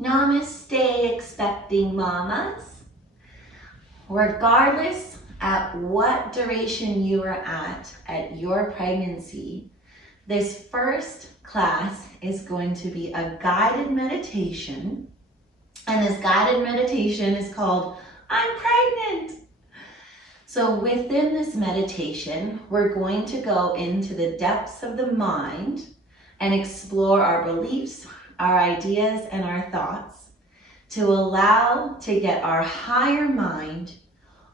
Namaste, expecting mamas. Regardless at what duration you are at your pregnancy, this first class is going to be a guided meditation. And this guided meditation is called I'm Pregnant. So within this meditation, we're going to go into the depths of the mind and explore our beliefs, our ideas, and our thoughts to allow to get our higher mind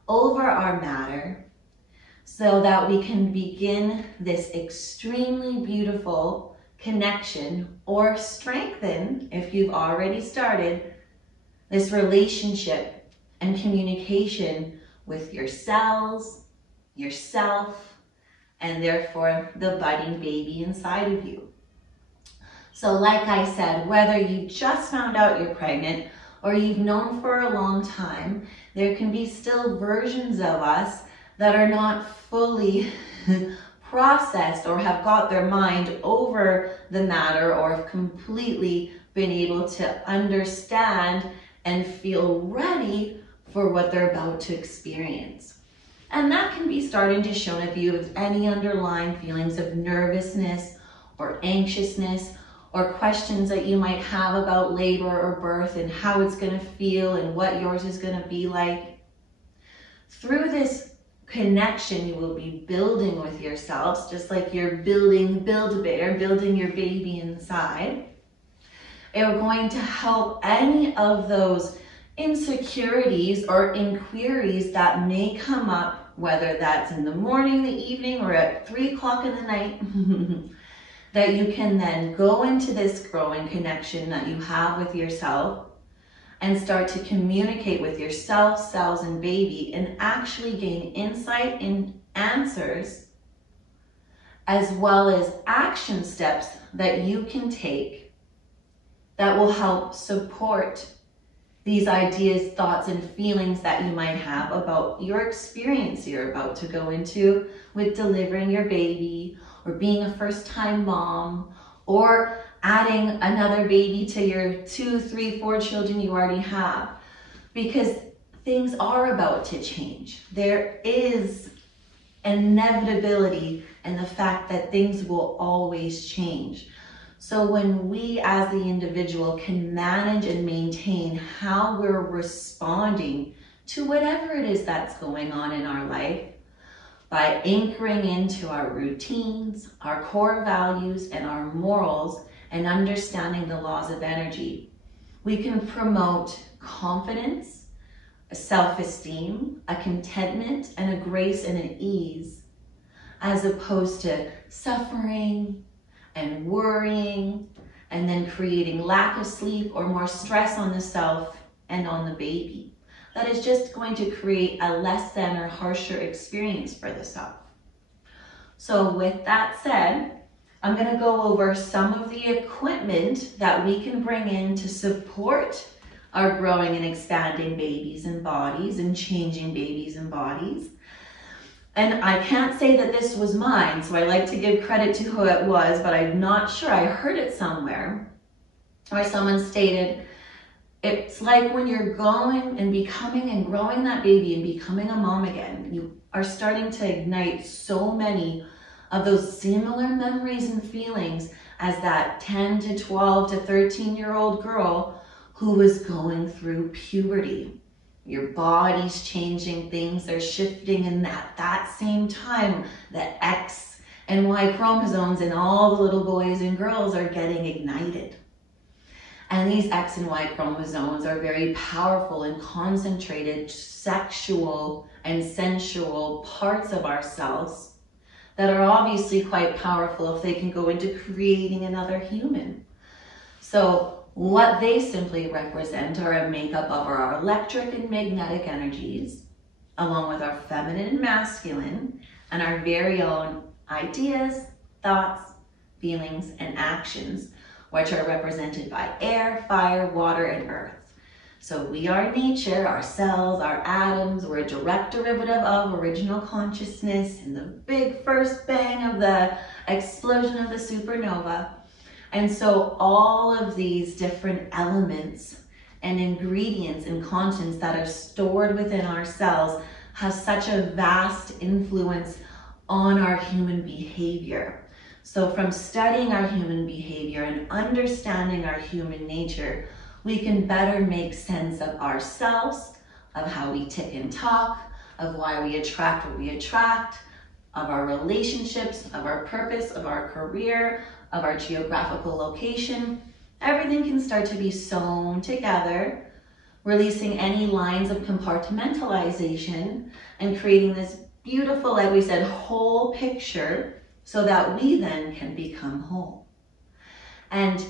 over our matter so that we can begin this extremely beautiful connection or strengthen, if you've already started, this relationship and communication with your cells, yourself, and therefore the budding baby inside of you. So like I said, whether you just found out you're pregnant or you've known for a long time, there can be still versions of us that are not fully processed or have got their mind over the matter or have completely been able to understand and feel ready for what they're about to experience. And that can be starting to show if you have any underlying feelings of nervousness or anxiousness or questions that you might have about labor or birth and how it's going to feel and what yours is going to be like. Through this connection you will be building with yourselves, just like you're building Build-A-Bear, building your baby inside. It's going to help any of those insecurities or inquiries that may come up, whether that's in the morning, the evening, or at 3 o'clock in the night, that you can then go into this growing connection that you have with yourself and start to communicate with yourself, cells, and baby and actually gain insight and answers, as well as action steps that you can take that will help support these ideas, thoughts, and feelings that you might have about your experience you're about to go into with delivering your baby or being a first-time mom or adding another baby to your 2, 3, 4 children you already have, because things are about to change. There is inevitability in the fact that things will always change. So when we as the individual can manage and maintain how we're responding to whatever it is that's going on in our life, by anchoring into our routines, our core values, and our morals, and understanding the laws of energy, we can promote confidence, a self-esteem, a contentment, and a grace and an ease, as opposed to suffering and worrying, and then creating lack of sleep or more stress on the self and on the baby. That is just going to create a less than or harsher experience for the self. So with that said, I'm going to go over some of the equipment that we can bring in to support our growing and expanding babies and bodies and changing babies and bodies. And I can't say that this was mine, so I like to give credit to who it was, but I'm not sure. I heard it somewhere where someone stated, it's like when you're going and becoming and growing that baby and becoming a mom again, you are starting to ignite so many of those similar memories and feelings as that 10 to 12 to 13-year-old girl who was going through puberty. Your body's changing, things are shifting, and at that same time, the X and Y chromosomes in all the little boys and girls are getting ignited. And these X and Y chromosomes are very powerful and concentrated sexual and sensual parts of ourselves that are obviously quite powerful if they can go into creating another human. So what they simply represent are a makeup of our electric and magnetic energies, along with our feminine and masculine, and our very own ideas, thoughts, feelings, and actions, which are represented by air, fire, water, and earth. So we are nature, our cells, our atoms, we're a direct derivative of original consciousness and the big first bang of the explosion of the supernova. And so all of these different elements and ingredients and contents that are stored within our cells have such a vast influence on our human behavior. So from studying our human behavior and understanding our human nature, we can better make sense of ourselves, of how we tick and talk, of why we attract what we attract, of our relationships, of our purpose, of our career, of our geographical location. Everything can start to be sewn together, releasing any lines of compartmentalization and creating this beautiful, like we said, whole picture so that we then can become whole. And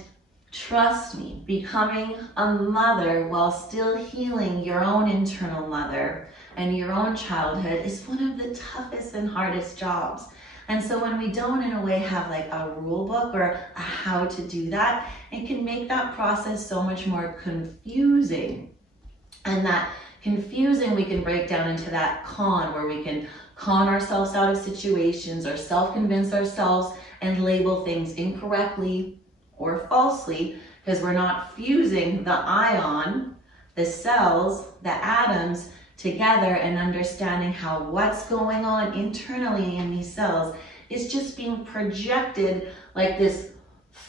trust me, becoming a mother while still healing your own internal mother and your own childhood is one of the toughest and hardest jobs. And so when we don't in a way have like a rule book or a how to do that, it can make that process so much more confusing. And that confusing we can break down into that con, where we can con ourselves out of situations or self-convince ourselves and label things incorrectly or falsely because we're not fusing the ion, the cells, the atoms together and understanding how what's going on internally in these cells is just being projected like this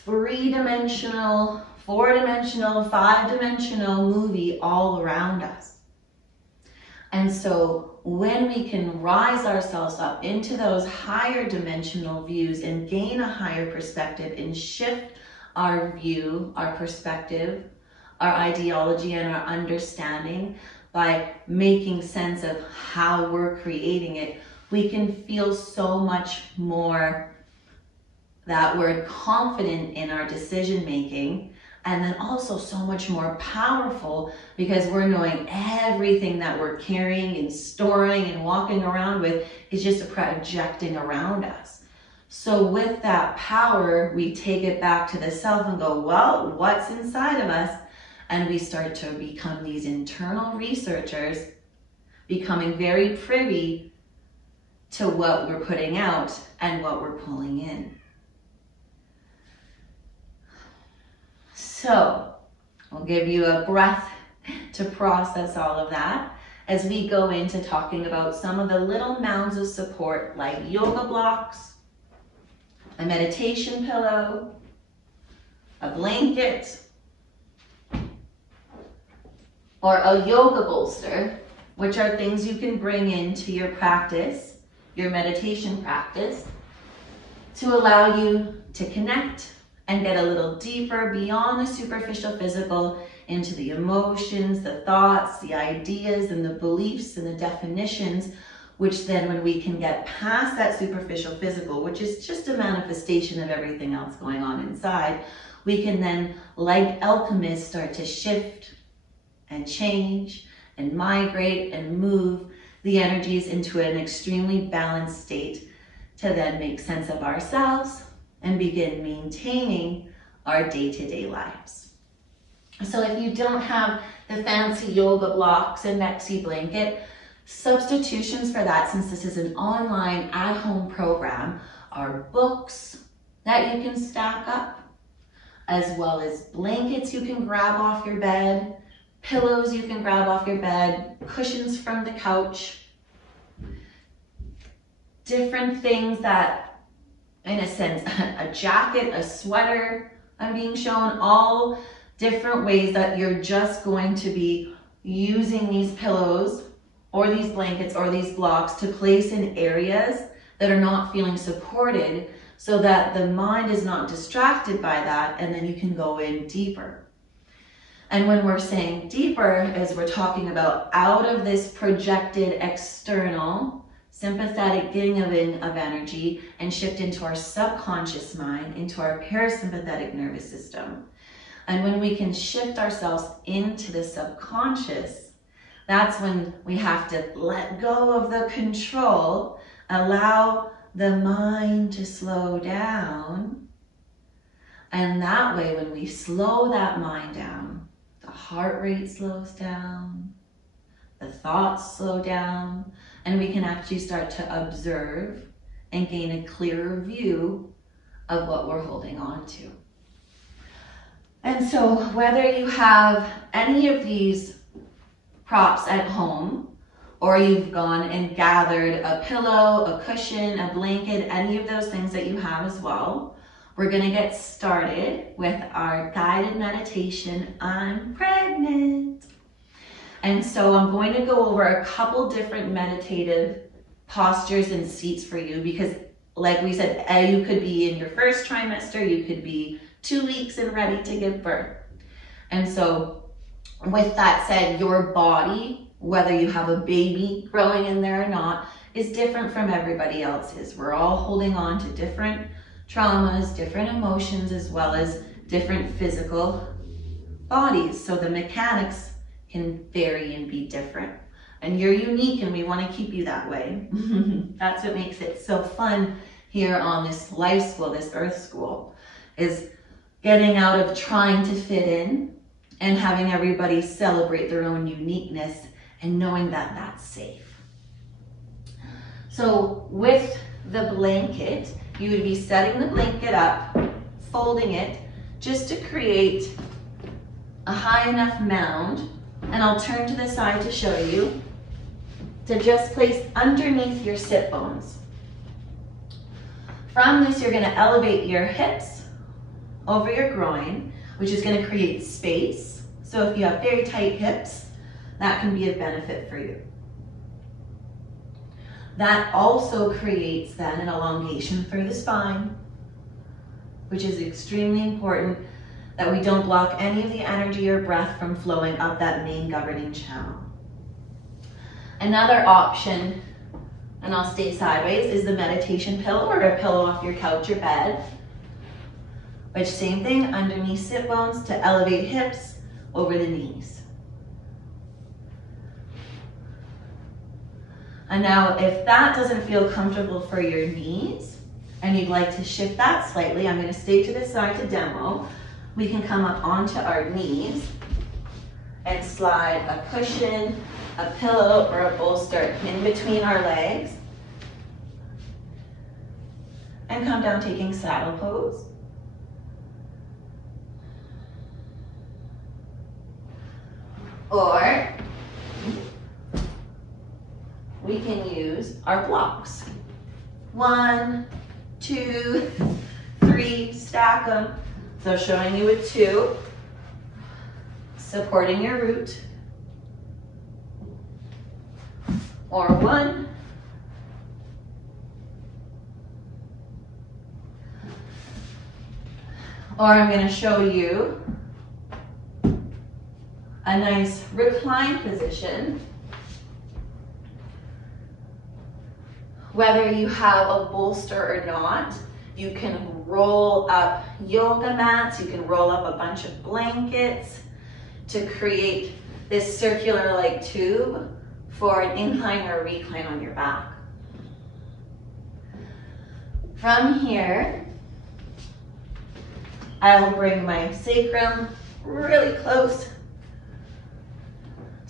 3-dimensional, 4-dimensional, 5-dimensional movie all around us. And so when we can rise ourselves up into those higher dimensional views and gain a higher perspective and shift our view, our perspective, our ideology, and our understanding by making sense of how we're creating it, we can feel so much more, that word, confident in our decision making, and then also so much more powerful because we're knowing everything that we're carrying and storing and walking around with is just projecting around us. So with that power, we take it back to the self and go, well, what's inside of us? And we start to become these internal researchers, becoming very privy to what we're putting out and what we're pulling in. So I'll give you a breath to process all of that as we go into talking about some of the little mounds of support like yoga blocks, a meditation pillow, a blanket, or a yoga bolster, which are things you can bring into your practice, your meditation practice, to allow you to connect and get a little deeper beyond the superficial physical into the emotions, the thoughts, the ideas, and the beliefs and the definitions, which then when we can get past that superficial physical, which is just a manifestation of everything else going on inside, we can then, like alchemists, start to shift and change and migrate and move the energies into an extremely balanced state to then make sense of ourselves and begin maintaining our day-to-day lives. So if you don't have the fancy yoga blocks and Mexi blanket, substitutions for that, since this is an online at-home program, are books that you can stack up, as well as blankets you can grab off your bed, pillows you can grab off your bed, cushions from the couch, different things that, in a sense, a jacket, a sweater, I'm being shown all different ways that you're just going to be using these pillows or these blankets or these blocks to place in areas that are not feeling supported so that the mind is not distracted by that, and then you can go in deeper. And when we're saying deeper, as we're talking about out of this projected external sympathetic getting of energy and shift into our subconscious mind, into our parasympathetic nervous system. And when we can shift ourselves into the subconscious, that's when we have to let go of the control, allow the mind to slow down. And that way, when we slow that mind down, the heart rate slows down, the thoughts slow down, and we can actually start to observe and gain a clearer view of what we're holding on to. And so whether you have any of these props at home, or you've gone and gathered a pillow, a cushion, a blanket, any of those things that you have as well, we're gonna get started with our guided meditation, I'm pregnant. And so I'm going to go over a couple different meditative postures and seats for you because like we said, you could be in your first trimester, you could be 2 weeks and ready to give birth. And so with that said, your body, whether you have a baby growing in there or not, is different from everybody else's. We're all holding on to different traumas, different emotions, as well as different physical bodies. So the mechanics can vary and be different. And you're unique and we want to keep you that way. That's what makes it so fun here on this life school, this earth school, is getting out of trying to fit in and having everybody celebrate their own uniqueness and knowing that that's safe. So with the blanket, you would be setting the blanket up, folding it, just to create a high enough mound, and I'll turn to the side to show you, to just place underneath your sit bones. From this, you're gonna elevate your hips over your groin, which is gonna create space. So if you have very tight hips, that can be a benefit for you. That also creates then an elongation through the spine, which is extremely important that we don't block any of the energy or breath from flowing up that main governing channel. Another option, and I'll stay sideways, is the meditation pillow or a pillow off your couch or bed. Which same thing, underneath sit bones to elevate hips over the knees. And now if that doesn't feel comfortable for your knees and you'd like to shift that slightly, I'm going to stay to the side to demo. We can come up onto our knees and slide a cushion, a pillow, or a bolster in between our legs and come down taking saddle pose. Or we can use our blocks. 1, 2, 3, stack them. So showing you with 2, supporting your root. Or 1. Or I'm going to show you a nice recline position. Whether you have a bolster or not, you can roll up yoga mats, you can roll up a bunch of blankets to create this circular-like tube for an incline or a recline on your back. From here, I will bring my sacrum really close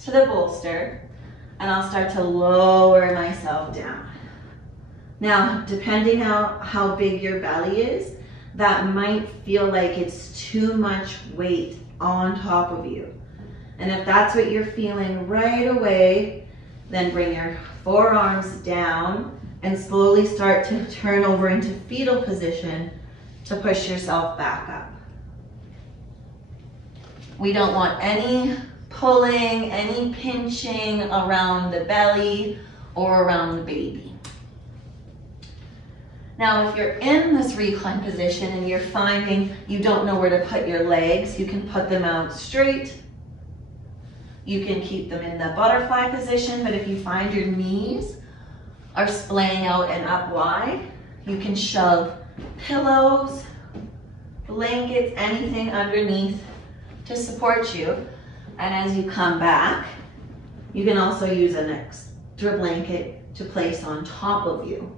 to the bolster and I'll start to lower myself down. Now, depending on how big your belly is, that might feel like it's too much weight on top of you. And if that's what you're feeling right away, then bring your forearms down and slowly start to turn over into fetal position to push yourself back up. We don't want any pulling, any pinching around the belly or around the baby. Now, if you're in this recline position and you're finding you don't know where to put your legs, you can put them out straight. You can keep them in the butterfly position, but if you find your knees are splaying out and up wide, you can shove pillows, blankets, anything underneath to support you. And as you come back, you can also use an extra blanket to place on top of you.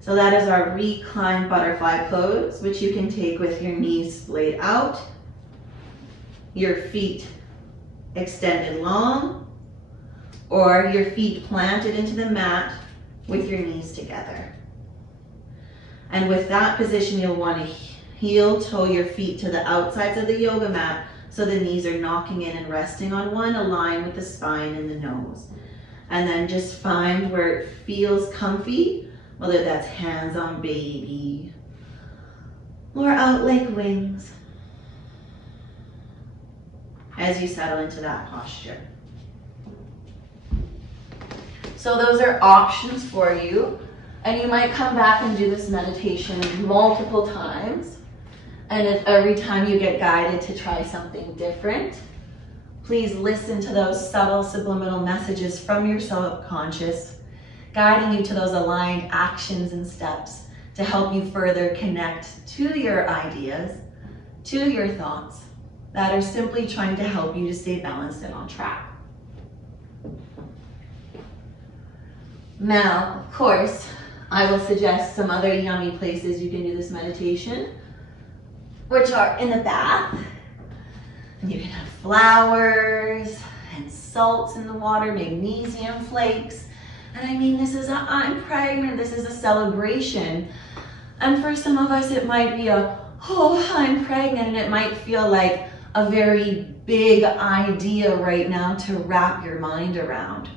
So that is our recline butterfly pose, which you can take with your knees splayed out, your feet extended long, or your feet planted into the mat with your knees together. And with that position, you'll want to Heel toe your feet to the outsides of the yoga mat so the knees are knocking in and resting on one, align with the spine and the nose. And then just find where it feels comfy, whether that's hands on baby or out like wings, as you settle into that posture. So those are options for you. And you might come back and do this meditation multiple times. And if every time you get guided to try something different, please listen to those subtle subliminal messages from your subconscious, guiding you to those aligned actions and steps to help you further connect to your ideas, to your thoughts that are simply trying to help you to stay balanced and on track. Now, of course, I will suggest some other yummy places you can do this meditation, which are in the bath. And you can have flowers and salts in the water, magnesium flakes. And I mean, I'm pregnant, this is a celebration. And for some of us, it might be oh, I'm pregnant, and it might feel like a very big idea right now to wrap your mind around.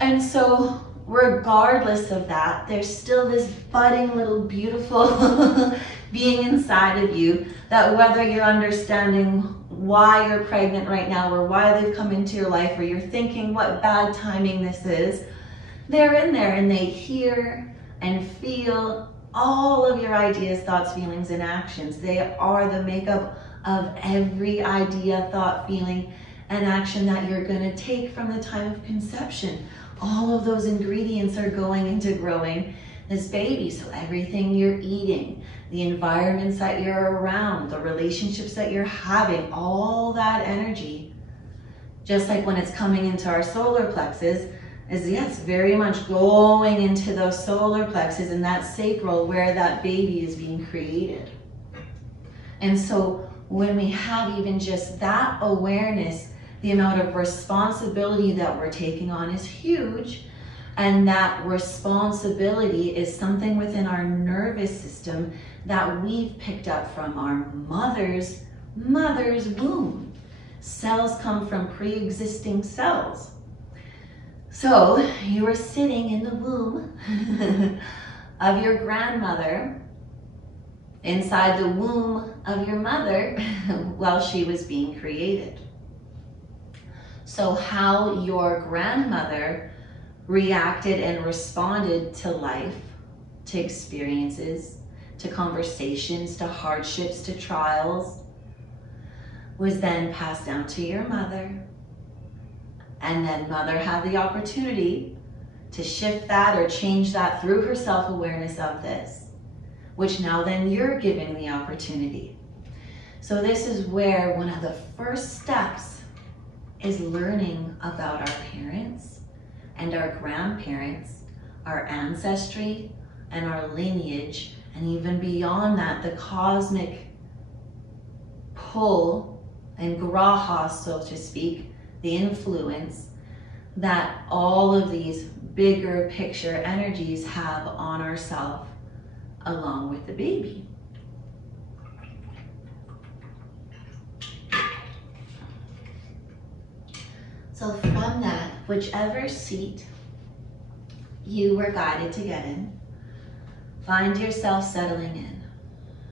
And so, regardless of that, there's still this budding little beautiful being inside of you that, whether you're understanding why you're pregnant right now or why they've come into your life, or you're thinking what bad timing this is, they're in there and they hear and feel all of your ideas, thoughts, feelings, and actions. They are the makeup of every idea, thought, feeling, and action that you're going to take from the time of conception. All of those ingredients are going into growing this baby. So everything you're eating, the environments that you're around, the relationships that you're having, all that energy, just like when it's coming into our solar plexus, is yes, very much going into those solar plexus and that sacral where that baby is being created. And so when we have even just that awareness, the amount of responsibility that we're taking on is huge. And that responsibility is something within our nervous system that we've picked up from our mother's womb. Cells come from pre-existing cells. So you were sitting in the womb of your grandmother, inside the womb of your mother while she was being created. So how your grandmother reacted and responded to life, to experiences, to conversations, to hardships, to trials, was then passed down to your mother. And then mother had the opportunity to shift that or change that through her self-awareness of this, which now then you're giving the opportunity. So this is where one of the first steps is learning about our parents and our grandparents, our ancestry and our lineage, and even beyond that, the cosmic pull and graha, so to speak, the influence that all of these bigger picture energies have on ourselves along with the baby. So from that, whichever seat you were guided to get in, find yourself settling in.